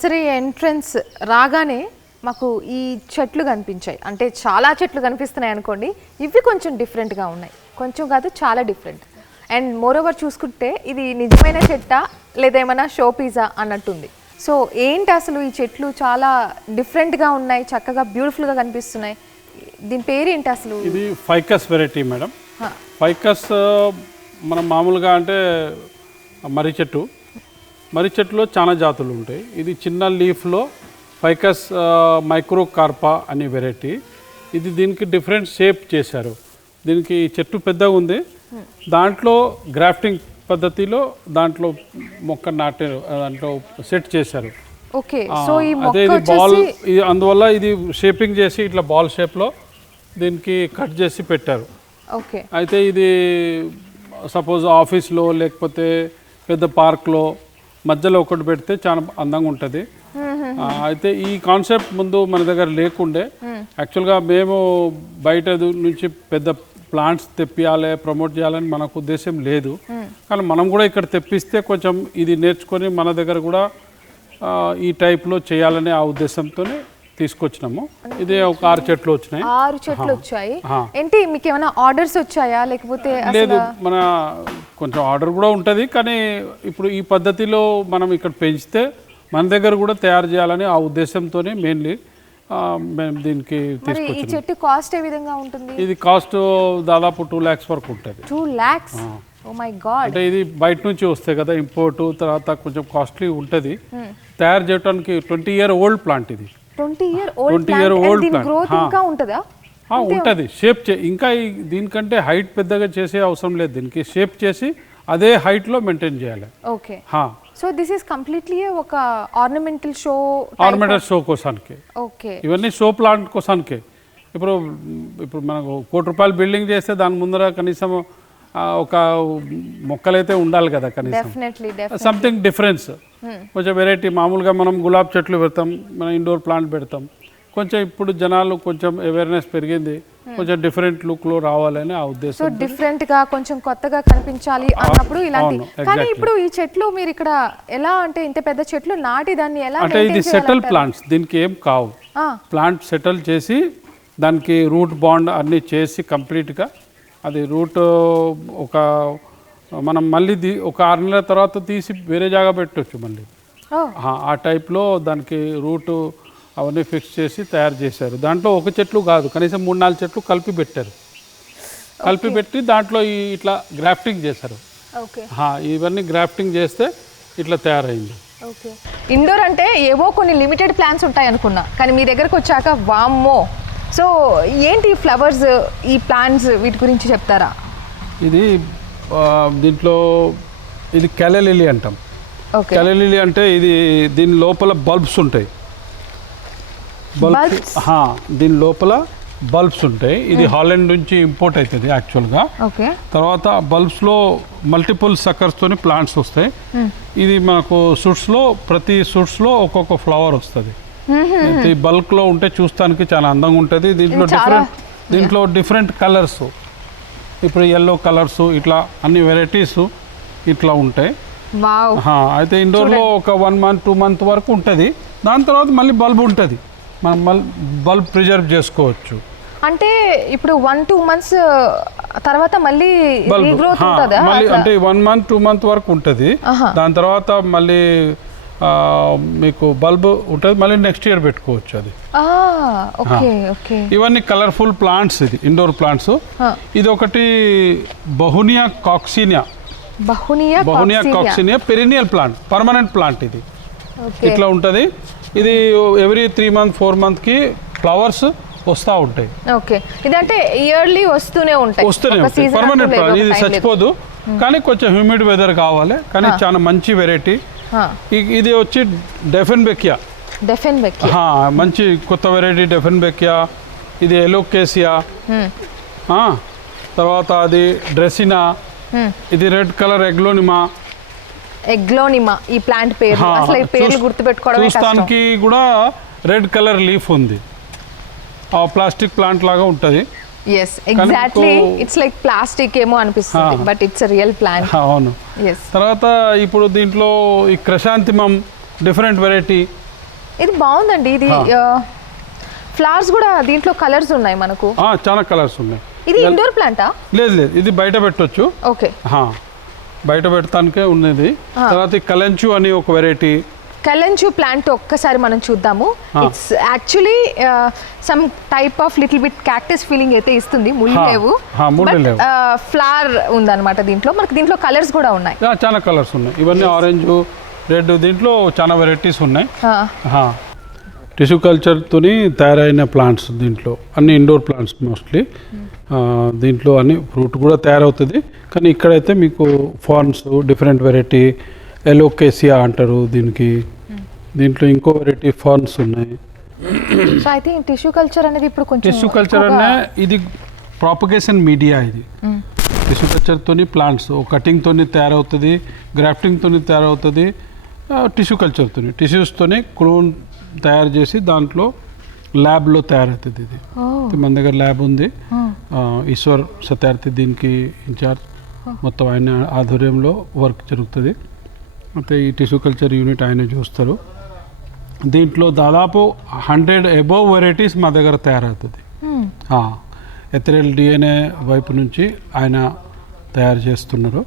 Nursery entrance రాగానే మాకు ఈ చెట్లు కనిపించాయి. అంటే చాలా చెట్లు కనిపిస్తున్నాయి అనుకోండి ఇవి కొంచెం డిఫరెంట్గా ఉన్నాయి. కొంచెం కాదు చాలా డిఫరెంట్ అండ్ మోరోవర్ చూసుకుంటే ఇది నిజమైన చెట్టా లేదా ఏమైనా షో పీజా అన్నట్టుంది. సో ఏంటి అసలు ఈ చెట్లు చాలా డిఫరెంట్గా ఉన్నాయి చక్కగా బ్యూటిఫుల్గా కనిపిస్తున్నాయి? దీని పేరు ఏంటి అసలు? ఇది ఫైకస్ వెరైటీ మేడం. ఫైకస్ మనం మామూలుగా అంటే మర్రి చెట్టు. మర్రి చెట్టులో చాలా జాతులు ఉంటాయి. ఇది చిన్న లీఫ్లో ఫైకస్ మైక్రో కార్పా అనే వెరైటీ. ఇది దీనికి డిఫరెంట్ షేప్ చేశారు. దీనికి చెట్టు పెద్దగా ఉంది. దాంట్లో గ్రాఫ్టింగ్ పద్ధతిలో దాంట్లో మొక్క నాటే దాంట్లో సెట్ చేశారు. ఓకే. సో ఈ అదే ఇది బాల్ అందువల్ల ఇది షేపింగ్ చేసి ఇట్లా బాల్ షేప్లో దీనికి కట్ చేసి పెట్టారు. అయితే ఇది సపోజ్ ఆఫీస్లో లేకపోతే పెద్ద పార్క్లో మధ్యలో ఒకటి పెడితే చాలా అందంగా ఉంటుంది. అయితే ఈ కాన్సెప్ట్ ముందు మన దగ్గర లేకుండే యాక్చువల్గా మేము బయట నుంచి పెద్ద ప్లాంట్స్ తెప్పియాలి ప్రమోట్ చేయాలని మనకు ఉద్దేశం లేదు. కానీ మనం కూడా ఇక్కడ తెప్పిస్తే కొంచెం ఇది నేర్చుకొని మన దగ్గర కూడా ఈ టైప్లో చేయాలనే ఆ ఉద్దేశంతోనే తీసుకొచ్చినాము. ఇదే ఒక ఆరు చెట్లు వచ్చినాయి. ఆరు చెట్లు వచ్చాయి. ఏంటి మీకు ఏమైనా ఆర్డర్స్ వచ్చాయా? లేకపోతే లేదు మన కొంచెం ఆర్డర్ కూడా ఉంటుంది కానీ ఇప్పుడు ఈ పద్ధతిలో మనం ఇక్కడ పెంచితే మన దగ్గర కూడా తయారు చేయాలని ఆ ఉద్దేశంతోనే మెయిన్లీ మేము దీనికి ఈ చెట్టు కాస్ట్ ఏ విధంగా ఉంటుంది? ఇది కాస్ట్ దాదాపు టూ ల్యాక్స్ వరకు ఉంటుంది. Two lakhs oh my god అంటే ఇది బయట నుంచి వస్తాయి కదా ఇంపోర్టు తర్వాత కొంచెం కాస్ట్లీ ఉంటుంది. తయారు చేయడానికి ట్వంటీ ఇయర్ ఓల్డ్ ప్లాంట్ ఇది. Twenty year old 20 year old దీని plant. గ్రోత్. ఇంకా ఉంటుందా? ఉంటుంది. షేప్ చే ఇంకా దీనికంటే హైట్ పెద్దగా చేసే అవసరం లేదు దీనికి. షేప్ చేసి అదే హైట్లో మెయింటైన్ చేయాలి. ఓకే. హా. సో దిస్ ఈస్ కంప్లీట్లీ ఒక ఆర్నమెంటల్ షో ఆర్నమెంటల్ షో కోసానికి. ఓకే. ఇవన్నీ షో ప్లాంట్ కోసానికి. ఇప్పుడు ఇప్పుడు మనకు కోటి రూపాయలు బిల్డింగ్ చేస్తే దాని ముందర కనీసం ఒక మొక్కలైతే ఉండాలి కదా కనీసం. సంథింగ్ డిఫరెన్స్ కొంచెం వెరైటీ మామూలుగా మనం గులాబ్ చెట్లు పెడతాం మనం ఇండోర్ ప్లాంట్ పెడతాం. కొంచెం ఇప్పుడు జనాలు కొంచెం అవేర్నెస్ పెరిగింది. కొంచెం డిఫరెంట్ లుక్లో రావాలని ఆ ఉద్దేశం డిఫరెంట్గా కొంచెం కొత్తగా కనిపించాలి అన్నప్పుడు ఇలాంటి కానీ. ఇప్పుడు ఈ చెట్లు మీరు ఇక్కడ ఎలా అంటే ఇంత పెద్ద చెట్లు నాటి దాన్ని ఎలా అంటే ఇది సెటిల్? ప్లాంట్స్ దీనికి ఏం కావు. ప్లాంట్ సెటిల్ చేసి దానికి రూట్ బాండ్ అన్నీ చేసి కంప్లీట్గా అది రూట్ ఒక మనం మళ్ళీ దీ ఒక ఆరు నెలల తర్వాత తీసి వేరే జాగా పెట్టవచ్చు మళ్ళీ. ఆ- టైప్లో దానికి రూట్ అవన్నీ ఫిక్స్ చేసి తయారు చేశారు. దాంట్లో ఒక చెట్లు కాదు కనీసం మూడు నాలుగు చెట్లు కలిపి పెట్టారు. కలిపి పెట్టి దాంట్లో ఈ ఇట్లా గ్రాఫ్టింగ్ చేశారు. ఇవన్నీ గ్రాఫ్టింగ్ చేస్తే ఇట్లా తయారైంది. ఓకే. ఇండోర్ అంటే ఏవో కొన్ని లిమిటెడ్ ప్లాన్స్ ఉంటాయి అనుకున్నా కానీ మీ దగ్గరకు వచ్చాక వామ్మో సో ఏంటి ఫ్లవర్స్ ఈ ప్లాంట్స్ వీటి గురించి చెప్తారా? ఇది దీంట్లో ఇది కెలలిలి అంటాం. కెలలిలి అంటే ఇది దీని లోపల బల్బ్స్ ఉంటాయి? బల్బ్స్? దీని లోపల బల్బ్స్ ఉంటాయి. ఇది హాలండ్ నుంచి ఇంపోర్ట్ అవుతుంది యాక్చువల్గా. తర్వాత బల్బ్స్లో మల్టిపుల్ సక్కర్స్తోని ప్లాంట్స్ వస్తాయి. ఇది మనకు సూట్స్లో ప్రతి సూట్స్లో ఒక్కొక్క ఫ్లవర్ వస్తుంది. ఈ బల్క్లో ఉంటే చూస్తానికి చాలా అందంగా ఉంటుంది. దీంట్లో డిఫరెంట్ దీంట్లో డిఫరెంట్ కలర్స్ ఇప్పుడు ఎల్లో కలర్స్ ఇట్లా అన్ని వెరైటీస్ ఇట్లా ఉంటాయి. అయితే ఇండోర్లో ఒక వన్ మంత్ టూ మంత్ వరకు ఉంటుంది. దాని తర్వాత మళ్ళీ బల్బ్ ఉంటుంది. మనం మళ్ళీ బల్బ్ ప్రిజర్వ్ చేసుకోవచ్చు. అంటే ఇప్పుడు వన్ టూ మంత్స్ తర్వాత మళ్ళీ రీగ్రోత్ ఉంటుందా? అంటే వన్ మంత్ టూ మంత్ వరకు ఉంటుంది. దాని తర్వాత మళ్ళీ మీకు బల్బ్ ఉంటుంది మళ్ళీ నెక్స్ట్ ఇయర్ పెట్టుకోవచ్చు అది. ఇవన్నీ కలర్ఫుల్ ప్లాంట్స్ ఇది ఇండోర్ ప్లాంట్స్. ఇది ఒకటి bauhinia coccinea. Bauhinia bauhinia coccinea. Perennial plant permanent plant ఇది. ఇట్లా ఉంటుంది. ఇది ఎవ్రీ త్రీ మంత్ ఫోర్ మంత్కి ఫ్లవర్స్ వస్తూ ఉంటాయి. ఓకే. ఇదంటే ఇయర్లీ వస్తూనే ఉంటాయి. వస్తూనే ఉంటాయి. పర్మనెంట్ ఇది. చచ్చిపోదు కానీ కొంచెం హ్యూమిడ్ వెదర్ కావాలి. కానీ చాలా మంచి వెరైటీ ఇది వచ్చి డెఫెన్ బెకియా డెఫెన్ బెక్కి మంచి కొత్త వెరైటీ డెఫెన్ బెకియా ఇది ఎలోకేసియా. తర్వాత అది డ్రెసినా ఇది రెడ్ కలర్ ఎగ్లోనిమా. ఎగ్లోనిమా ఈ ప్లాంట్ పేరు. అసలు ఈ పేర్లు కష్టం. చూస్తానికి కూడా రెడ్ కలర్ లీఫ్ ఉంది. ఆ ప్లాస్టిక్ ప్లాంట్ లాగా ఉంటుంది. Yes exactly it's like plastic ఏమో అనిపిస్తుంది. బట్ ఇట్స్ రియల్ ప్లాంట్ అవును. తర్వాత ఇప్పుడు దీంట్లో ఈ క్రశాంతిమం డిఫరెంట్ వెరైటీ ఇది బాగుందండి ఇది ఫ్లవర్స్ కూడా దీంట్లో కలర్స్ ఉన్నాయి మనకు. చాలా కలర్స్ ఉన్నాయి. ఇది ఇండోర్ ప్లాంటా లేదు లేదు ఇది బయట పెట్టొచ్చు. ఓకే బయట పెట్టడానికే ఉన్నది. తర్వాత కలంచు అని ఒక వెరైటీ కలెంచు ప్లాంట్ ఒక్కసారి మనం చూద్దాము. It's actually some type of little bit cactus feeling అయితే ఇస్తుంది. ముళ్ళు లేవు. ఫ్లవర్ ఉందన్నమాట దీంట్లో. మనకి దీంట్లో కలర్స్ కూడా ఉన్నాయి. చాలా కలర్స్ ఉన్నాయి. ఇవన్నీ ఆరెంజ్ రెడ్ దీంట్లో చాలా వెరైటీస్ ఉన్నాయి. టిష్యూ కల్చర్తోని తయారైన ప్లాంట్స్ దీంట్లో. అన్ని ఇండోర్ ప్లాంట్స్ మోస్ట్లీ దీంట్లో అన్ని ఫ్రూట్ కూడా తయారవుతుంది. కానీ ఇక్కడైతే మీకు ఫార్న్స్ డిఫరెంట్ వెరైటీ ఎలోకేసియా అంటారు దీనికి. దీంట్లో ఇంకో వెరైటీ ఫార్న్స్ ఉన్నాయి. So I think tissue culture అనేది ఇప్పుడు కొంచెం టిష్యూ కల్చర్ అనే ఇది ప్రాపగేషన్ మీడియా ఇది. టిష్యూ కల్చర్తోని ప్లాంట్స్ కటింగ్తోని తయారవుతుంది గ్రాఫ్టింగ్తోని తయారవుతుంది టిష్యూ కల్చర్తోని టిష్యూస్తోని క్లోన్ తయారు చేసి దాంట్లో ల్యాబ్లో తయారవుతుంది ఇది. ఓ, ఇది మన దగ్గర ల్యాబ్ ఉంది. ఆ, ఆ, ఈశ్వర్ సత్యార్థి దీనికి ఇన్ఛార్జ్ మొత్తం ఆయన ఆధ్వర్యంలో వర్క్ జరుగుతుంది. అయితే ఈ టిష్యూ కల్చర్ యూనిట్ ఆయన చూస్తారు. దీంట్లో దాదాపు హండ్రెడ్ అబోవ్ వెరైటీస్ మా దగ్గర తయారవుతుంది. ఎథరెల్ డిఎన్ఏ వైపు నుంచి ఆయన తయారు చేస్తున్నారు.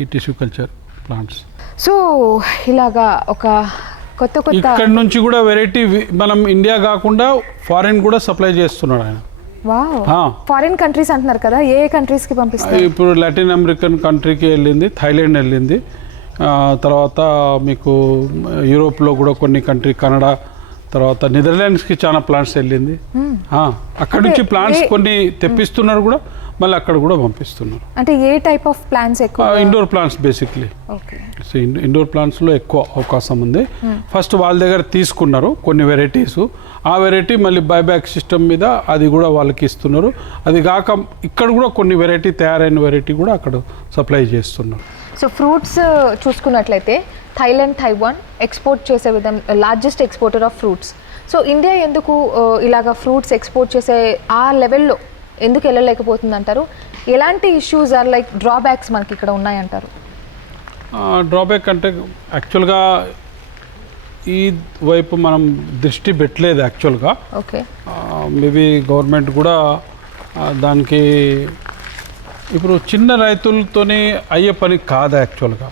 ఈ టిష్యూ కల్చర్ ప్లాంట్స్. సో ఇలాగా ఒక కొత్త కొత్త ఇక్కడ నుంచి కూడా వెరైటీ మనం ఇండియా కాకుండా ఫారిన్ కూడా సప్లై చేస్తున్నాడు ఆయన. ఫారిన్ కంట్రీస్ అంటున్నారు కదా ఏ కంట్రీస్కి పంపిస్తారు? ఇప్పుడు లాటిన్ అమెరికన్ కంట్రీకి వెళ్ళింది థైలాండ్ వెళ్ళింది. తర్వాత మీకు యూరోప్లో కూడా కొన్ని కంట్రీ కెనడా తర్వాత నెదర్లాండ్స్కి చాలా ప్లాంట్స్ వెళ్ళింది. అక్కడ నుంచి ప్లాంట్స్ కొన్ని తెప్పిస్తున్నారు కూడా మళ్ళీ అక్కడ కూడా పంపిస్తున్నారు. అంటే ఏ టైప్ ఆఫ్ ప్లాన్స్ ఎక్కువ? Indoor plants basically. Okay. So indoor ప్లాంట్స్లో ఎక్కువ అవకాశం ఉంది. ఫస్ట్ వాళ్ళ దగ్గర తీసుకున్నారు కొన్ని వెరైటీస్. ఆ వెరైటీ మళ్ళీ బైబ్యాక్ సిస్టమ్ మీద అది కూడా వాళ్ళకి ఇస్తున్నారు. అది కాక ఇక్కడ కూడా కొన్ని వెరైటీ తయారైన వెరైటీ కూడా అక్కడ సప్లై చేస్తున్నారు. సో ఫ్రూట్స్ చూసుకున్నట్లయితే థైలాండ్ తైవాన్ ఎక్స్పోర్ట్ చేసే విధం largest exporter of fruits so India ఎందుకు ఇలాగ ఫ్రూట్స్ ఎక్స్పోర్ట్ చేసే ఆ లెవెల్లో ఎందుకు వెళ్ళలేకపోతుంది అంటారు ఎలాంటి ఇష్యూస్ ఆర్ లైక్ డ్రాబ్యాక్స్ మనకి ఇక్కడ ఉన్నాయంటారు? డ్రాబ్యాక్ అంటే యాక్చువల్గా ఈ వైపు మనం దృష్టి పెట్టలేదు యాక్చువల్గా ఓకే మేబీ గవర్నమెంట్ కూడా దానికి ఇప్పుడు చిన్న రైతులతోని అయ్యే పని కాదు యాక్చువల్గా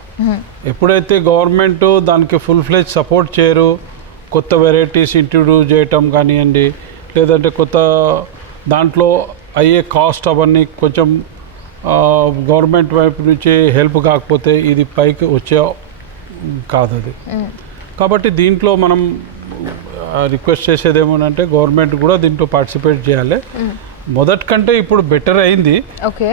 ఎప్పుడైతే గవర్నమెంట్ దానికి ఫుల్ ఫ్లెజ్ సపోర్ట్ చేయరు కొత్త వెరైటీస్ ఇంట్రడ్యూస్ చేయటం కానివ్వండి లేదంటే కొత్త దాంట్లో అయ్యే కాస్ట్ అవన్నీ కొంచెం గవర్నమెంట్ వైపు నుంచి హెల్ప్ కాకపోతే ఇది పైకి వచ్చే కాదు అది. కాబట్టి దీంట్లో మనం రిక్వెస్ట్ చేసేది ఏమనంటే గవర్నమెంట్ కూడా దీంట్లో పార్టిసిపేట్ చేయాలి. మొదటి కంటే ఇప్పుడు బెటర్ అయింది.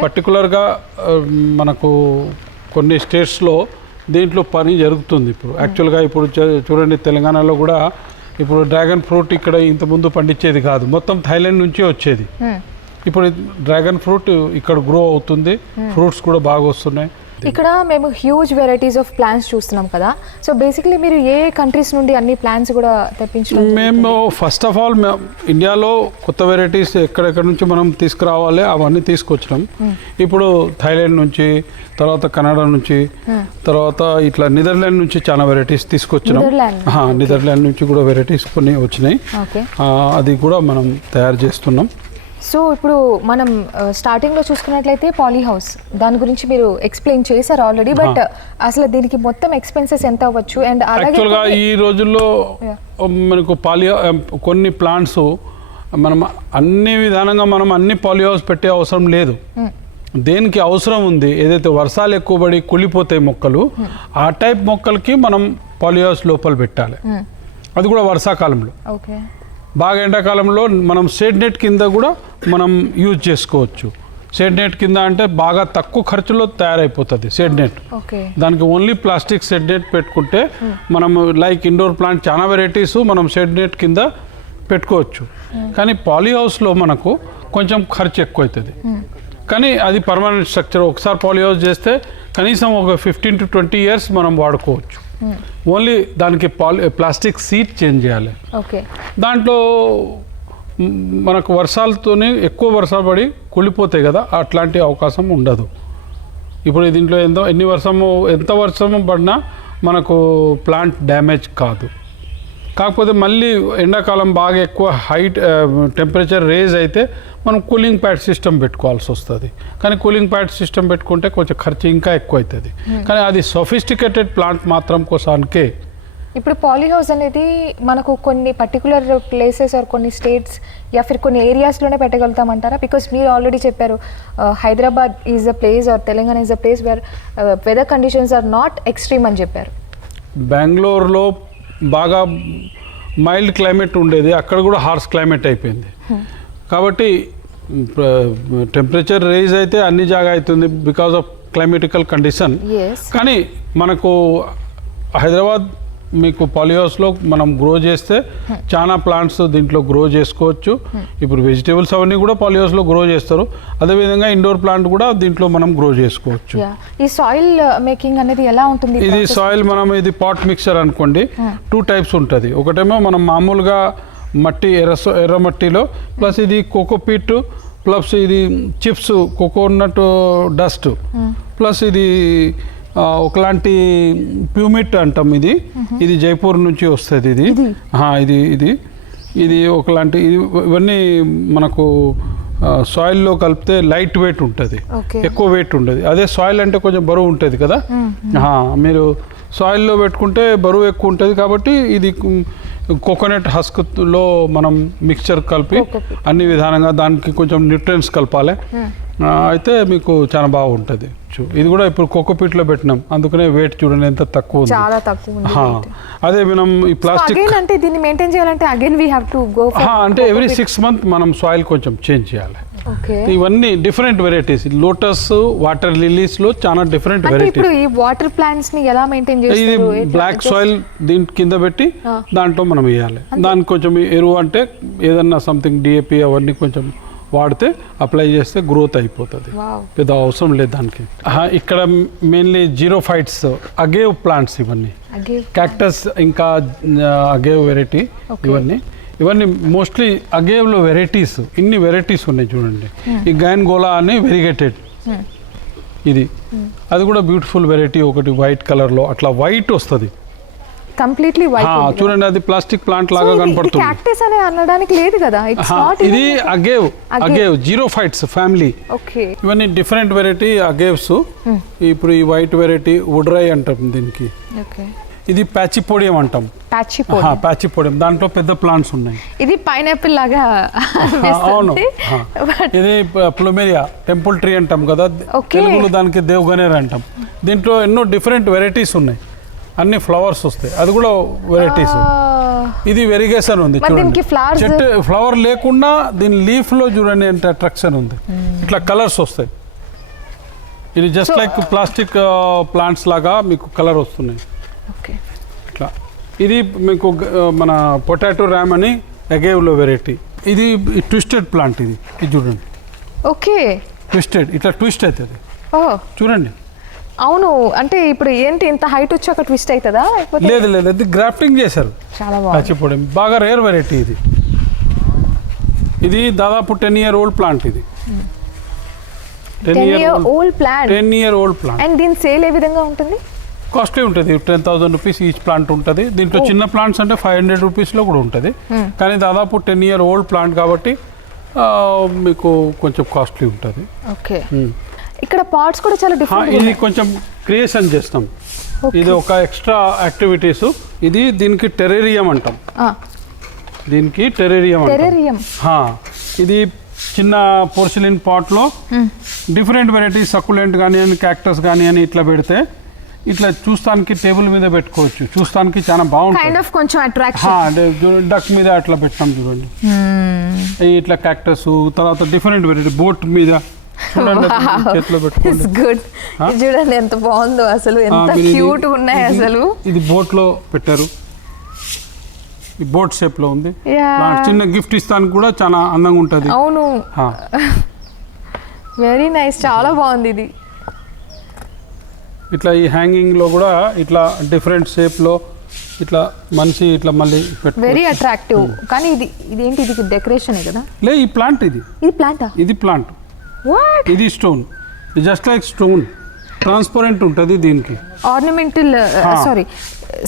పర్టికులర్గా మనకు కొన్ని స్టేట్స్లో దీంట్లో పని జరుగుతుంది ఇప్పుడు. యాక్చువల్గా ఇప్పుడు చూ- చూడండి తెలంగాణలో కూడా ఇప్పుడు డ్రాగన్ ఫ్రూట్ ఇక్కడ ఇంతకుముందు పండించేది కాదు. మొత్తం థైలాండ్ నుంచే వచ్చేది. ఇప్పుడు డ్రాగన్ ఫ్రూట్ ఇక్కడ గ్రో అవుతుంది. ఫ్రూట్స్ కూడా బాగా వస్తున్నాయి. ఇక్కడ మేము హ్యూజ్ వెరైటీస్ ఆఫ్ ప్లాన్స్ చూస్తున్నాం కదా. సో బేసిక్లీ మీరు ఏ కంట్రీస్ నుండి అన్ని ప్లాన్స్ కూడా తెప్పించడం మేము ఫస్ట్ ఆఫ్ ఆల్ ఇండియాలో కొత్త వెరైటీస్ ఎక్కడెక్కడ నుంచి మనం తీసుకురావాలి అవన్నీ తీసుకొచ్చినాం. ఇప్పుడు థైలాండ్ నుంచి తర్వాత కెనడా నుంచి తర్వాత ఇట్లా నెదర్లాండ్ నుంచి చాలా వెరైటీస్ తీసుకొచ్చినాం. నెదర్లాండ్? నుంచి కూడా వెరైటీస్ కొన్ని వచ్చినాయి. అది కూడా మనం తయారు చేస్తున్నాం. సో ఇప్పుడు మనం స్టార్టింగ్లో చూసుకున్నట్లయితే పాలీ హౌస్ దాని గురించి మీరు ఎక్స్ప్లెయిన్ చేశారు ఆల్రెడీ బట్ అసలు దీనికి మొత్తం ఎక్స్పెన్సెస్ ఎంత అవ్వచ్చు? అండ్ యాక్చువల్గా ఈ రోజుల్లో. మనకు పాలియో కొన్ని ప్లాంట్స్ మనం అన్ని విధానంగా మనం అన్ని పాలియో హౌస్ పెట్టే అవసరం లేదు. Hmm. దేనికి అవసరం ఉంది? ఏదైతే వర్షాలు ఎక్కువ పడి కుళ్ళిపోతాయి మొక్కలు ఆ టైప్ మొక్కలకి మనం పాలియో హౌస్ లోపల పెట్టాలి. Hmm. అది కూడా వర్షాకాలంలో. ఓకే బాగా ఎండాకాలంలో మనం షేడ్ నెట్ కింద కూడా మనం యూజ్ చేసుకోవచ్చు. షేడ్ నెట్ కింద అంటే బాగా తక్కువ ఖర్చులో తయారైపోతుంది షేడ్ నెట్. దానికి ఓన్లీ ప్లాస్టిక్ షెడ్ నెట్ పెట్టుకుంటే మనం లైక్ ఇండోర్ ప్లాంట్ చాలా వెరైటీస్ మనం షెడ్ నెట్ కింద పెట్టుకోవచ్చు. కానీ పాలీ హౌస్లో మనకు కొంచెం ఖర్చు ఎక్కువ అవుతుంది కానీ అది పర్మనెంట్ స్ట్రక్చర్. ఒకసారి పాలీ హౌస్ చేస్తే కనీసం ఒక ఫిఫ్టీన్ టు ట్వంటీ ఇయర్స్ మనం వాడుకోవచ్చు. ఓన్లీ దానికి పాలి ప్లాస్టిక్ సీట్ చేంజ్ చేయాలి. ఓకే. దాంట్లో మనకు వర్షాలతోనే ఎక్కువ వర్షాలు పడి కుళ్ళిపోతాయి కదా అట్లాంటి అవకాశం ఉండదు. ఇప్పుడు దీంట్లో ఎంతో ఎన్ని వర్షము ఎంత వర్షము పడినా మనకు ప్లాంట్ డ్యామేజ్ కాదు. కాకపోతే మళ్ళీ ఎండాకాలం బాగా ఎక్కువ హైట్ టెంపరేచర్ రేజ్ అయితే మనం కూలింగ్ ప్యాడ్ సిస్టమ్ పెట్టుకోవాల్సి వస్తుంది. కానీ కూలింగ్ ప్యాడ్ సిస్టమ్ పెట్టుకుంటే కొంచెం ఖర్చు ఇంకా ఎక్కువ అవుతుంది కానీ అది సొఫిస్టికేటెడ్ ప్లాంట్ మాత్రం కోసానికే ఇప్పుడు పాలీ హౌస్ అనేది మనకు కొన్ని పర్టికులర్ ప్లేసెస్ ఆర్ కొన్ని స్టేట్స్ యా ఫిర్ కొన్ని ఏరియాస్లోనే పెట్టగలుగుతామంటారా? బికాస్ మీరు ఆల్రెడీ చెప్పారు Hyderabad is a place or Telangana is a place where weather conditions are not extreme అని చెప్పారు. బెంగళూరులో బాగా మైల్డ్ క్లైమేట్ ఉండేది. అక్కడ కూడా హార్స్ క్లైమేట్ అయిపోయింది. కాబట్టి టెంపరేచర్ రేజ్ అయితే అన్ని జాగా అవుతుంది బికాస్ ఆఫ్ క్లైమేటికల్ కండిషన్. కానీ మనకు హైదరాబాద్ మీకు పాలిహౌస్లో మనం గ్రో చేస్తే చాలా ప్లాంట్స్ దీంట్లో గ్రో చేసుకోవచ్చు. ఇప్పుడు వెజిటేబుల్స్ అవన్నీ కూడా పాలిహౌస్లో గ్రో చేస్తారు. అదేవిధంగా ఇండోర్ ప్లాంట్ కూడా దీంట్లో మనం గ్రో చేసుకోవచ్చు. ఈ సాయిల్ మేకింగ్ అనేది ఎలా ఉంటుంది ఇది సాయిల్ మనం ఇది పాట్ మిక్చర్ అనుకోండి. టూ టైప్స్ ఉంటుంది. ఒకటేమో మనం మామూలుగా మట్టి ఎర్ర ఎర్ర మట్టిలో ప్లస్ ఇది కోకోపీట్ ప్లస్ ఇది చిప్స్ కోకోనట్ డస్ట్ ప్లస్ ఇది ఒకలాంటి ప్యూమిట్ అంటాం ఇది. ఇది జైపూర్ నుంచి వస్తుంది ఇది. ఇది? ఇది ఇది. ఒకలాంటి ఇది ఇవన్నీ మనకు సాయిల్లో కలిపితే లైట్ వెయిట్ ఉంటుంది. ఎక్కువ వెయిట్ ఉండదు. అదే సాయిల్ అంటే కొంచెం బరువు ఉంటుంది కదా? మీరు సాయిల్లో పెట్టుకుంటే బరువు ఎక్కువ ఉంటుంది కాబట్టి ఇది కోకోనట్ హస్క్లో మనం మిక్చర్ కలిపి. అన్ని విధానంగా దానికి కొంచెం న్యూట్రియన్స్ కలపాలి. అయితే మీకు చాలా బాగుంటుంది. ఇది కూడా ఇప్పుడు కోకోపీట్లో పెట్టినాం. అందుకనే వెయిట్ చూడండి ఎంత తక్కువ చాలా తక్కువ అదే మనం ఈ ప్లాస్టిక్ అంటే దీన్ని మెయింటైన్ చేయాలంటే again we have to go అంటే ఎవ్రీ సిక్స్ మంత్ మనం సాయిల్ కొంచెం చేంజ్ చేయాలి. ఇవన్నీ డిఫరెంట్ వెరైటీస్ లోటస్ వాటర్ లిలీస్లో చాలా డిఫరెంట్ వెరైటీస్ ఈ వాటర్ ప్లాంట్స్ని ఎలా మెయింటైన్ ఇది బ్లాక్ సాయిల్ దీని కింద పెట్టి. దాంట్లో మనం వేయాలి. దానికి కొంచెం ఎరువు అంటే ఏదన్నా సంథింగ్ డిఏపి అవన్నీ కొంచెం వాడితే అప్లై చేస్తే గ్రోత్ అయిపోతుంది. పెద్ద అవసరం లేదు దానికి. ఇక్కడ mainly xerophytes agave plants ఇవన్నీ. క్యాక్టస్ ఇంకా అగేవ్ వెరైటీ. ఇవన్నీ. ఇవన్నీ మోస్ట్లీ అగేవ్లో వెరైటీస్ ఇన్ని వెరైటీస్ ఉన్నాయి చూడండి. ఈ గైన్ గోలా అని వెరిగేటెడ్ ఇది. అది కూడా బ్యూటిఫుల్ వెరైటీ ఒకటి వైట్ కలర్లో అట్లా వైట్ వస్తుంది. కంప్లీట్లీ వైట్ చూడండి అది ప్లాస్టిక్ ప్లాంట్ లాగా కనపడుతుంది. క్యాక్టస్ అని అనడానికి లేదు కదా ఇట్స్ ఆహా, నాట్ ఇది agave. Agave. Xerophytes family okay ఇవన్నీ డిఫరెంట్ వెరైటీ అగేవ్స్. ఇప్పుడు ఈ వైట్ వెరైటీ వుడ్రై అంటాం దీనికి. ఓకే ఇది ప్యాచిపోడియం అంటాం. ప్యాచి ప్యాచిపోడియం దాంట్లో పెద్ద ప్లాంట్స్ ఉన్నాయి. ఇది పైనాపిల్ లాగా అవును. ఇది ప్లూమెరియా టెంపుల్ ట్రీ అంటాం కదా. తెలుగులో దానికి దేవగనేర్ అంటాం. దీంట్లో ఎన్నో డిఫరెంట్ వెరైటీస్ ఉన్నాయి. అన్ని ఫ్లవర్స్ వస్తాయి. అది కూడా వెరైటీస్ ఇది వెరిగేషన్ ఉంది చూడండి. చెట్టు ఫ్లవర్ లేకుండా దీని లీఫ్లో చూడండి ఎంత అట్రాక్షన్ ఉంది. ఇట్లా కలర్స్ వస్తాయి. ఇది జస్ట్ లైక్ ప్లాస్టిక్ ప్లాంట్స్ లాగా మీకు కలర్ వస్తున్నాయి. ఓకే ఇట్లా. ఇది మీకు గ- మన పొటాటో ర్యామ్ అని అగేవ్లో వెరైటీ ఇది ట్విస్టెడ్ ప్లాంట్ ఇది. ఇది చూడండి. ఓకే ట్విస్టెడ్ ఇట్లా ట్విస్ట్ అవుతుంది. చూడండి. అవును అంటే ఇప్పుడు ఏంటి ఇంత హైట్ వచ్చి ఒక ట్విస్ట్ అవుతుందా లేదు లేదు ఇది గ్రాఫ్టింగ్ చేశారు. చాలా పచ్చిపొడి బాగా రేర్ వెరైటీ ఇది. ఇది దాదాపు టెన్ ఇయర్ ఓల్డ్ ప్లాంట్ ఇది. Ten year old plant ten year old plant and దీని సేల్ ఏ విధంగా ఉంటుంది? కాస్ట్లీ ఉంటుంది. Ten thousand rupees each plant ఉంటుంది. దీంట్లో Oh. చిన్న ప్లాంట్స్ అంటే ఫైవ్ హండ్రెడ్ రూపీస్లో కూడా ఉంటుంది. కానీ దాదాపు టెన్ ఇయర్ ఓల్డ్ ప్లాంట్ కాబట్టి మీకు కొంచెం కాస్ట్లీ ఉంటుంది. ఓకే ఇక్కడ పార్ట్స్ కూడా చాలా డిఫరెంట్ ఇది కొంచెం క్రియేషన్ చేస్తాం. ఇది ఒక ఎక్స్ట్రా యాక్టివిటీస్ ఇది దీనికి టెరేరియం అంటాం. దీనికి టెరేరియం అంటాం. టెరేరియం ఇది చిన్న పోర్సిలిన్ పాట్లో డిఫరెంట్ వెరైటీస్ సక్కులెంట్ కానీ అని క్యాక్టస్ కానీ అని ఇట్లా పెడితే ఇట్లా చూస్తానికి టేబుల్ మీద పెట్టుకోవచ్చు. చూస్తానికి చాలా బాగుంటుంది. కొంచెం అట్రాక్షన్ డక్ మీద అట్లా పెట్టాం చూడండి. ఈ ఇట్లా క్యాక్టస్ తర్వాత డిఫరెంట్ వెరైటీ బోట్ మీద గుడ్? చూడండి ఎంత బాగుందో అసలు ఎంత ఇది- క్యూట్ ఉన్నాయి ఇది- అసలు. ఇది బోట్లో పెట్టారు. ఈ బోట్ షేప్లో ఉంది చిన్న గిఫ్ట్ ఇస్తానికి కూడా చాలా అందంగా ఉంటుంది. అవును. వెరీ నైస్ చాలా బాగుంది ఇది. ఇట్లా ఈ హ్యాంగింగ్లో కూడా ఇట్లా డిఫరెంట్ షేప్లో ఇట్లా మనిషి ఇట్లా మళ్ళీ వెరీ అట్రాక్టివ్ కానీ ఇది ఇదేంటి? ఇది డెకరేషన్ కదా? లే ఈ ప్లాంట్ ఇది. ఇది ప్లాంటా ఇది ప్లాంట్ ఇది stone just like stone transparent ఉంటుంది దీనికి. ఆర్నమెంటల్ సారీ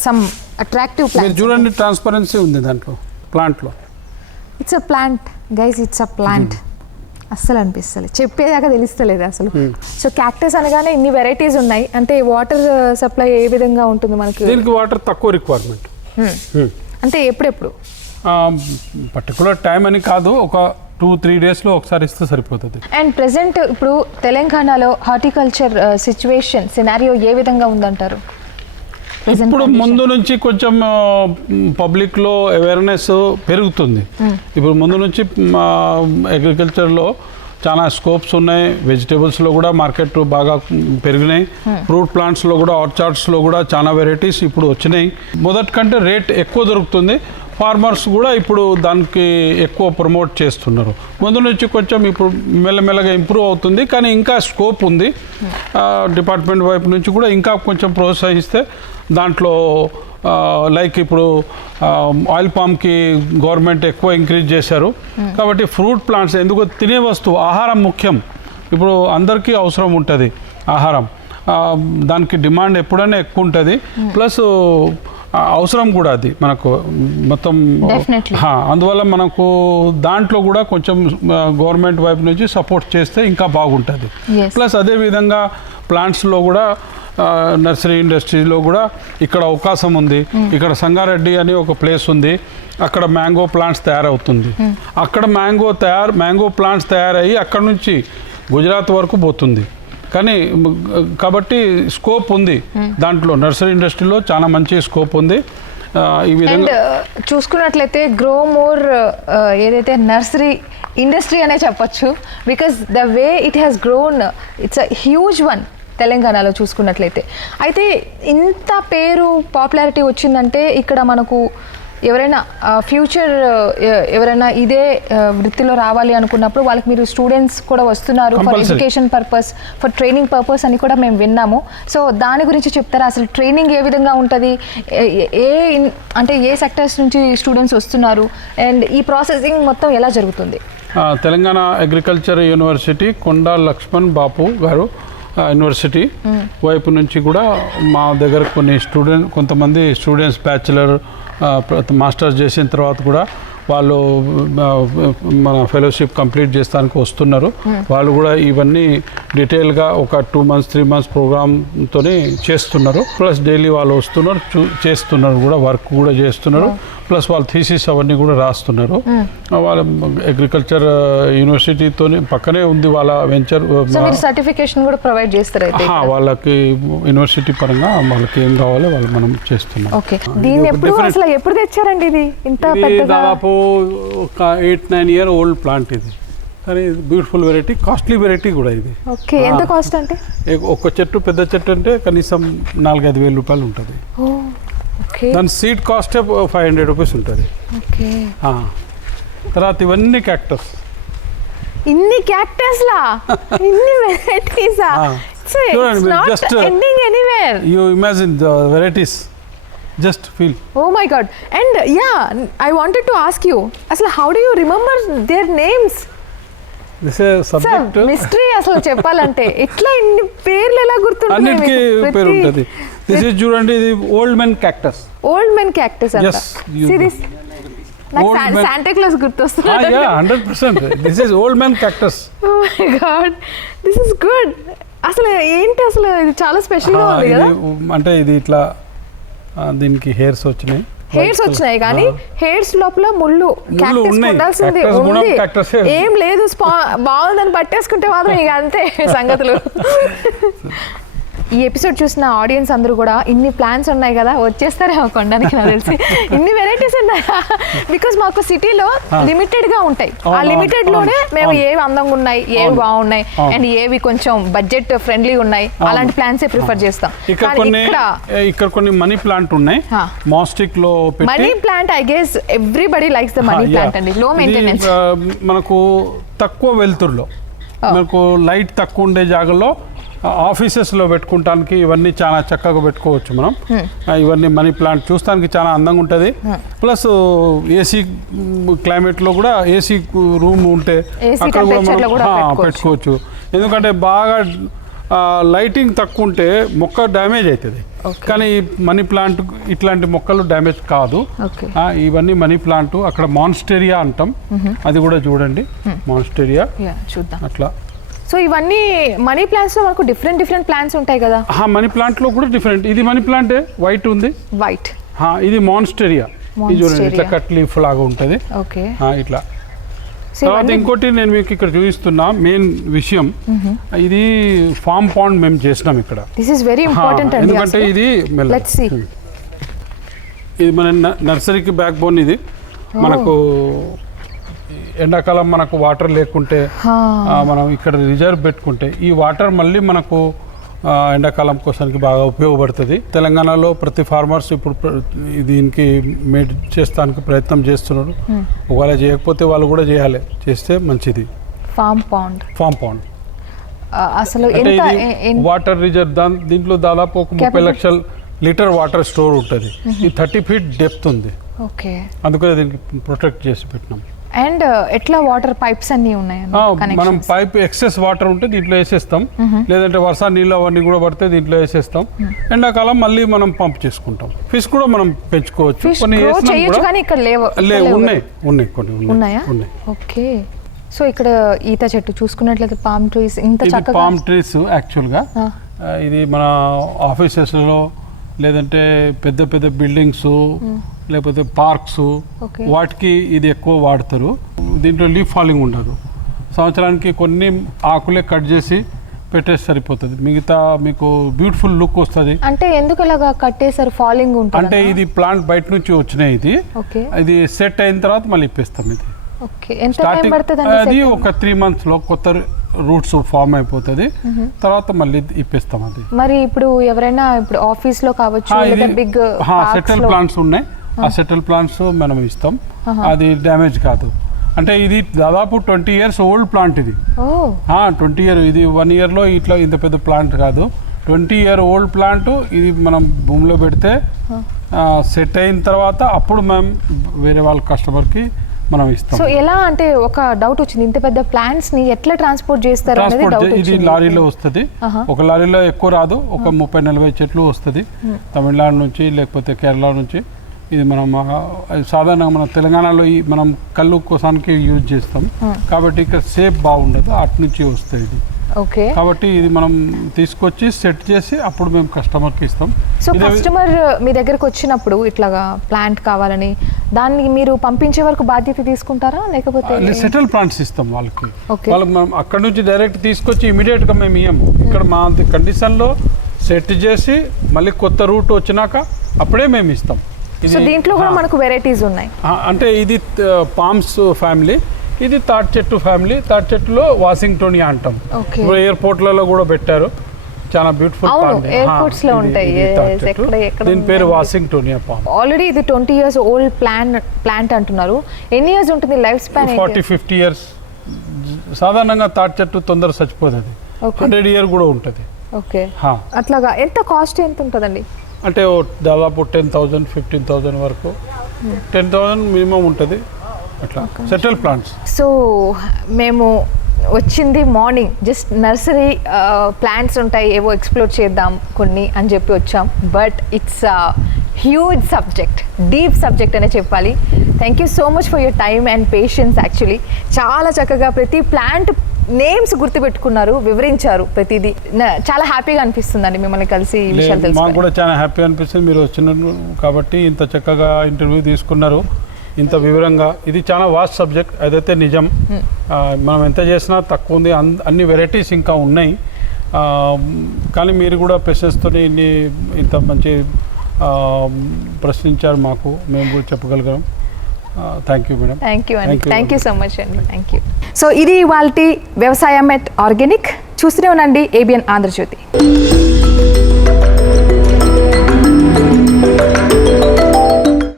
సమ్ అట్రాక్టివ్ మీరు చూడండి ట్రాన్స్పరెన్సీ ఉంది దాంట్లో ప్లాంట్లో it's a plant guys it's a plant అస్సలు అనిపిస్తలేదు. చెప్పేదాకా తెలుస్తలేదు అసలు. సో క్యాక్టస్ అనగానే ఇన్ని వెరైటీస్ ఉన్నాయి. అంటే వాటర్ సప్లై ఏ విధంగా ఉంటుంది మనకి? దీనికి వాటర్ తక్కువ రిక్వైర్మెంట్ Hmm. అంటే ఎప్పుడెప్పుడు? పర్టికులర్ టైం అని కాదు ఒక టూ త్రీ డేస్లో ఒకసారి ఇస్తే సరిపోతుంది. అండ్ ప్రెసెంట్ ఇప్పుడు తెలంగాణలో హార్టికల్చర్ సిచ్యువేషన్ సినారియో ఏ విధంగా ఉందంటారు? Present ఇప్పుడు condition. ముందు నుంచి కొంచెం పబ్లిక్లో అవేర్నెస్ పెరుగుతుంది. ఇప్పుడు ముందు నుంచి అగ్రికల్చర్లో చాలా స్కోప్స్ ఉన్నాయి. వెజిటేబుల్స్లో కూడా మార్కెట్ బాగా పెరిగినాయి. ఫ్రూట్ ప్లాంట్స్లో కూడా ఆర్చార్డ్స్లో కూడా చాలా వెరైటీస్ ఇప్పుడు వచ్చినాయి. మొదటి కంటే రేట్ ఎక్కువ దొరుకుతుంది. ఫార్మర్స్ కూడా ఇప్పుడు దానికి ఎక్కువ ప్రమోట్ చేస్తున్నారు. ముందు నుంచి కొంచెం ఇప్పుడు మెల్లమెల్లగా ఇంప్రూవ్ అవుతుంది కానీ ఇంకా స్కోప్ ఉంది. డిపార్ట్మెంట్ వైపు నుంచి కూడా ఇంకా కొంచెం ప్రోత్సహిస్తే దాంట్లో లైక్ ఇప్పుడు ఆయిల్ పామ్కి గవర్నమెంట్ ఎక్కువ ఇంక్రీజ్ చేశారు. కాబట్టి ఫ్రూట్ ప్లాంట్స్ ఎందుకు తినే వస్తువు ఆహారం ముఖ్యం. ఇప్పుడు అందరికీ అవసరం ఉంటుంది ఆహారం. దానికి డిమాండ్ ఎప్పుడైనా ఎక్కువ ఉంటుంది. ప్లస్ అవసరం కూడా అది మనకు మొత్తం అందువల్ల మనకు దాంట్లో కూడా కొంచెం గవర్నమెంట్ వైపు నుంచి సపోర్ట్ చేస్తే ఇంకా బాగుంటుంది. ప్లస్ అదేవిధంగా ప్లాంట్స్లో కూడా నర్సరీ ఇండస్ట్రీలో కూడా ఇక్కడ అవకాశం ఉంది. ఇక్కడ సంగారెడ్డి అని ఒక ప్లేస్ ఉంది. అక్కడ మ్యాంగో ప్లాంట్స్ తయారవుతుంది. అక్కడ మ్యాంగో తయారు మ్యాంగో ప్లాంట్స్ తయారయ్యి అక్కడ నుంచి గుజరాత్ వరకు పోతుంది. కానీ కాబట్టి స్కోప్ ఉంది దాంట్లో. నర్సరీ ఇండస్ట్రీలో చాలా మంచి స్కోప్ ఉంది. ఈ అండ్ విధంగా చూసుకున్నట్లయితే గ్రో మోర్ ఏదైతే నర్సరీ ఇండస్ట్రీ అనే చెప్పొచ్చు because the way it has grown it's a huge one తెలంగాణలో చూసుకున్నట్లయితే. అయితే ఇంత పేరు పాపులారిటీ వచ్చిందంటే ఇక్కడ మనకు ఎవరైనా ఫ్యూచర్ ఎవరైనా ఇదే వృత్తిలో రావాలి అనుకున్నప్పుడు వాళ్ళకి మీరు స్టూడెంట్స్ కూడా వస్తున్నారు for. Education purpose for training purpose అని కూడా మేము విన్నాము. సో దాని గురించి చెప్తారా? అసలు ట్రైనింగ్ ఏ విధంగా ఉంటుంది? ఏ- అంటే ఏ సెక్టర్స్ నుంచి స్టూడెంట్స్ వస్తున్నారు? అండ్ ఈ ప్రాసెసింగ్ మొత్తం ఎలా జరుగుతుంది? తెలంగాణ అగ్రికల్చర్ యూనివర్సిటీ కొండా లక్ష్మణ్ బాపు గారు యూనివర్సిటీ వైపు నుంచి కూడా మా దగ్గర కొన్ని స్టూడెంట్ కొంతమంది స్టూడెంట్స్ బ్యాచిలర్ మాస్టర్స్ చేసిన తర్వాత కూడా వాళ్ళు మన ఫెలోషిప్ కంప్లీట్ చేస్తానికి వస్తున్నారు. వాళ్ళు కూడా ఇవన్నీ డీటెయిల్గా ఒక టూ మంత్స్ త్రీ మంత్స్ ప్రోగ్రామ్తోనే చేస్తున్నారు. ప్లస్ డైలీ వాళ్ళు వస్తున్నారు చూ- చేస్తున్నారు కూడా వర్క్ కూడా చేస్తున్నారు. ప్లస్ వాళ్ళ థీసిస్ అవన్నీ కూడా రాస్తున్నారు. వాళ్ళ అగ్రికల్చర్ యూనివర్సిటీతోనే పక్కనే ఉంది వాళ్ళ వెంచర్ సో మీరు సర్టిఫికేషన్ కూడా ప్రొవైడ్ చేస్తారు వాళ్ళకి యూనివర్సిటీ పరంగా వాళ్ళకి ఏం కావాలో వాళ్ళు మనం చేస్తున్నాం. ఓకే. దీన్ని ఎప్పుడు అసలు ఎప్పుడు తెచ్చారండి ఇది? ఇంత దాదాపు ఒక eight nine year old plant ఇది. కానీ బ్యూటిఫుల్ వెరైటీ కాస్ట్లీ వెరైటీ కూడా ఇది. ఓకే. ఎంత కాస్ట్ అంటే? ఏ- ఒక చెట్టు పెద్ద చెట్టు అంటే కనీసం నాలుగైదు వేల రూపాయలు ఉంటుంది. దాని సీడ్ కాస్టే ఫైవ్ హండ్రెడ్ రూపీస్ ఉంటుంది. తర్వాత ఇవన్నీ క్యాక్టస్ ఇన్ని క్యాక్టస్ లా ఇన్ని వెరైటీసా uh, ending anywhere you imagine the varieties just feel oh my god and yeah I wanted to ask you అసలు how do you remember their names mystery అసలు చెప్పాలంటే. ఎట్లా ఇన్ని పేర్లు ఎలా గుర్తుంటాయి అన్నిటికీ పేరు ఉంటుంది. దిస్ ఇస్ చూడండి ఇది old men cactus old men cactus అంట. Old men- Santa Claus గుర్తొస్తున్నాడు yeah hundred percent this is old men cactus oh my god this is good అసలు ఏంటి అసలు ఇది చాలా స్పెషల్గా ఉంది కదా? అంటే ఇది ఇట్లా దీనికి హెయిర్స్ వచ్చినాయి. హెయిర్స్ వచ్చినాయి కానీ హెయిర్స్ లోపల ముళ్ళు. ఉండాల్సింది ఉంది. ఏ. లేదు బాగుందని పట్టేసుకుంటే మాత్రం ఇక అంతే సంగతులు. ఈ ఎపిసోడ్ చూసిన ఆడియన్స్ అందరూ కూడా ఇన్ని ప్లాన్స్ ఉన్నాయి కదా వచ్చేస్తారేమో కొనడానికి నాకు తెలిసి. ఇన్ని వెరైటీస్ ఉన్నాయా? బికాస్ మాకు సిటీలో లిమిటెడ్గా ఉంటాయి. ఆ లిమిటెడ్లోనే మేము. ఏవి అందంగా ఉన్నాయి ఏవి బాగున్నాయి. అండ్ ఏవి కొంచెం బడ్జెట్ ఫ్రెండ్లీ ఉన్నాయి అలాంటి ప్లాన్సే ప్రిఫర్ చేస్తాం. ఇక్కడ కానీ కొన్ని ఇక్కడ కొన్ని మనీ ప్లాంట్ ఉన్నాయి. మాస్టిక్లో money plant I guess everybody likes the money plant. అండి. లో మెయింటెనెన్స్ మనకు తక్కువ వెలుతురులో మనకు లైట్ తక్కువ ఉండే జాగాలో ఆఫీసెస్లో పెట్టుకుంటానికి ఇవన్నీ చాలా చక్కగా పెట్టుకోవచ్చు మనం. ఇవన్నీ మనీ ప్లాంట్ చూస్తానికి చాలా అందంగా ఉంటుంది. ప్లస్ ఏసీ క్లైమేట్లో కూడా ఏసీ రూమ్ ఉంటే అక్కడ కూడా మనం పెట్టుకోవచ్చు. ఎందుకంటే బాగా లైటింగ్ తక్కువ ఉంటే మొక్క డ్యామేజ్ అవుతుంది కానీ మనీ ప్లాంట్ ఇట్లాంటి మొక్కలు డ్యామేజ్ కాదు. ఇవన్నీ మనీ ప్లాంట్ అక్కడ మాన్స్టేరియా అంటాం. అది కూడా చూడండి. మాన్స్టేరియా. అట్లా. సో ఇవన్నీ మనీ ప్లాంట్స్లో మనకు డిఫరెంట్ డిఫరెంట్ ప్లాంట్స్ ఉంటాయి కదా. మనీ ప్లాంట్లో కూడా డిఫరెంట్. ఇది మనీ ప్లాంటే? వైట్ ఉంది? వైట్ ఇది మాన్స్టేరియా ఇది చూడండి ఇట్లా. కట్ లీఫ్ లాగా ఉంటుంది. ఓకే. ఇట్లా. తర్వాత ఇంకోటి నేను మీకు ఇక్కడ చూపిస్తున్నా మెయిన్ విషయం. ఇది ఫామ్ పాండ్ మేము చేసినాం ఇక్కడ. దిస్ ఇస్ వెరీ ఇంపార్టెంట్ ఎందుకంటే ఇది ఇది మన నర్సరీకి బ్యాక్ బోన్ ఇది మనకు ఎండాకాలం మనకు వాటర్ లేకుంటే మనం ఇక్కడ రిజర్వ్ పెట్టుకుంటే ఈ వాటర్ మళ్ళీ మనకు ఎండాకాలం కోసానికి బాగా ఉపయోగపడుతుంది. తెలంగాణలో ప్రతి ఫార్మర్స్ ఇప్పుడు దీనికి మేడ్ చేస్తానికి ప్రయత్నం చేస్తున్నారు. ఒకవేళ చేయకపోతే వాళ్ళు కూడా చేయాలి. చేస్తే మంచిది. Farm pond. Farm pond. అసలు వాటర్ రిజర్వ్ దాని దీంట్లో దాదాపు ఒక ముప్పై లక్షల లీటర్ వాటర్ స్టోర్ ఉంటుంది. ఈ థర్టీ ఫీట్ డెప్త్ ఉంది. ఓకే. అందుకనే దీనికి ప్రొటెక్ట్ చేసి పెట్టినాం. అండ్ ఎట్లా వాటర్ పైప్స్ అన్ని ఉన్నాయండి ఆ, మనం పైప్ ఎక్సెస్ వాటర్ ఉంటే దీంట్లో వేసేస్తాం. లేదంటే వర్ష నీళ్ళు అవన్నీ కూడా పడితే దీంట్లో వేసేస్తాం. ఎండాకాలం మళ్ళీ మనం పంప్ చేసుకుంటాం. ఫిష్ కూడా మనం పెంచుకోవచ్చు. కొన్ని ఇక్కడ లేవు. ఉన్నాయి ఉన్నాయి కొన్ని ఉన్నాయి ఉన్నాయా? ఉన్నాయి. ఓకే. సో ఇక్కడ ఈత చెట్టు చూసుకున్నట్లయితే పామ్ ట్రీస్ ఇంత పామ్ ట్రీస్ యాక్చువల్గా ఇది మన ఆఫీసెస్లో లేదంటే పెద్ద పెద్ద బిల్డింగ్స్ లేకపోతే పార్క్స్. వాటికి ఇది ఎక్కువ వాడతారు. దీంట్లో లీఫ్ ఫాలింగ్ ఉండదు. సంవత్సరానికి కొన్ని ఆకులే కట్ చేసి పెట్టేసి సరిపోతుంది. మిగతా మీకు బ్యూటిఫుల్ లుక్ వస్తుంది. అంటే ఎందుకు ఇలాగా కట్టేసారు ఫాలింగ్ ఉంటుంది? అంటే ఇది ప్లాంట్ బయట నుంచి వచ్చినాయి ఇది. ఇది సెట్ అయిన తర్వాత మళ్ళీ ఇప్పిస్తాం ఇది. అది ఒక త్రీ మంత్స్లో కొత్త రూట్స్ ఫామ్ అయిపోతుంది. తర్వాత మళ్ళీ ఇప్పిస్తాం అది. మరి ఇప్పుడు ఎవరైనా ఇప్పుడు ఆఫీస్లో కావచ్చు బిగ్ సెటిల్ ప్లాంట్స్ ఉన్నాయి. ఆ సెటిల్ ప్లాంట్స్ మనం ఇస్తాం. అది డ్యామేజ్ కాదు. అంటే ఇది దాదాపు ట్వంటీ ఇయర్స్ ఓల్డ్ ప్లాంట్ ఇది. ట్వంటీ ఇయర్ ఇది వన్ ఇయర్లో ఇట్లా ఇంత పెద్ద ప్లాంట్ కాదు. ట్వంటీ ఇయర్ ఓల్డ్ ప్లాంట్ ఇది మనం భూమిలో పెడితే సెట్ అయిన తర్వాత అప్పుడు మేము వేరే వాళ్ళ కస్టమర్కి మనం ఇస్తాం. సో ఎలా అంటే ఒక డౌట్ వచ్చింది. ఇంత పెద్ద ప్లాంట్స్ని ఎట్లా ట్రాన్స్పోర్ట్ చేస్తారు అనేది డౌట్ ఇది లారీలో వస్తుంది. ఒక లారీలో ఎక్కువ రాదు. ఒక ముప్పై నలభై చెట్లు వస్తుంది. తమిళనాడు నుంచి లేకపోతే కేరళ నుంచి. ఇది మనం సాధారణంగా మన తెలంగాణలో ఈ మనం కళ్ళు కోసానికి యూజ్ చేస్తాం. కాబట్టి ఇక్కడ సేఫ్ బాగుండదు. అటు నుంచి వస్తుంది ఇది. ఓకే. కాబట్టి ఇది మనం తీసుకొచ్చి సెట్ చేసి అప్పుడు మేము కస్టమర్కి ఇస్తాం. సో కస్టమర్ మీ దగ్గరకు వచ్చినప్పుడు ఇట్లాగా ప్లాంట్ కావాలని దాన్ని మీరు పంపించే వరకు బాధ్యత తీసుకుంటారా? లేకపోతే సెటిల్ ప్లాంట్స్ ఇస్తాం వాళ్ళకి. వాళ్ళకి మనం అక్కడ నుంచి డైరెక్ట్ తీసుకొచ్చి ఇమీడియట్గా మేము ఇయ్యము. ఇక్కడ మా కండిషన్లో సెట్ చేసి మళ్ళీ కొత్త రూట్ వచ్చినాక అప్పుడే మేము ఇస్తాం. సో దీంట్లో కూడా మనకు వెరైటీస్ ఉన్నాయి. అంటే ఇది పామ్స్ ఫ్యామిలీ. ఇది తాటి చెట్టు ఫ్యామిలీ. తాటి చెట్టులో వాషింగ్టోనియా అంటాం. ఇప్పుడు ఎయిర్పోర్ట్లలో కూడా పెట్టారు. చాలా బ్యూటిఫుల్ airports లో ఉంటాయి. దీని పేరు. Washingtonia palm. ఆల్రెడీ ఇది twenty years old plan plant అంటున్నారు. ఎన్ని ఇయర్స్ ఉంటుంది life span forty fifty years సాధారణంగా తాటి చెట్టు తొందర చచ్చిపోతుంది. హండ్రెడ్ ఇయర్ కూడా ఉంటుంది. ఓకే. అట్లాగా ఎంత కాస్ట్ ఎంత ఉంటుందండి? అంటే దాదాపు టెన్ థౌజండ్ ఫిఫ్టీన్ థౌజండ్ వరకు. టెన్ థౌజండ్ మినిమం ఉంటుంది. అట్లా? సెటిల్ ప్లాంట్స్ సో మేము వచ్చింది మార్నింగ్ జస్ట్ నర్సరీ ప్లాంట్స్ ఉంటాయి ఏవో ఎక్స్ప్లోర్ చేద్దాం కొన్ని అని చెప్పి వచ్చాం. But it's huge subject deep subject అనే చెప్పాలి. Thank you so much for your time and patience actually చాలా చక్కగా ప్రతి ప్లాంట్ నేమ్స్ గుర్తుపెట్టుకున్నారు వివరించారు ప్రతిదీ. చాలా హ్యాపీగా అనిపిస్తుందండి మిమ్మల్ని కలిసి మాకు కూడా చాలా హ్యాపీ అనిపిస్తుంది. మీరు వచ్చినారు కాబట్టి ఇంత చక్కగా ఇంటర్వ్యూ తీసుకున్నారు. ఇంత వివరంగా. ఇది చాలా వాస్ట్ సబ్జెక్ట్ అదైతే నిజం. మనం ఎంత చేసినా తక్కువ ఉంది. అన్- అన్ని వెరైటీస్ ఇంకా ఉన్నాయి. కానీ మీరు కూడా పెషెస్తో ఇన్ని ఇంత మంచి ప్రశ్నించారు మాకు. మేము కూడా చెప్పగలిగాం. Thank you madam thank you అండి. థ్యాంక్ యూ సో మచ్ అండి థ్యాంక్ యూ సో ఇది ఇవాళ వ్యవసాయం ఎట్ ఆర్గానిక్. చూస్తూనే ఉండండి. ఏబిఎన్ ఆంధ్రజ్యోతి.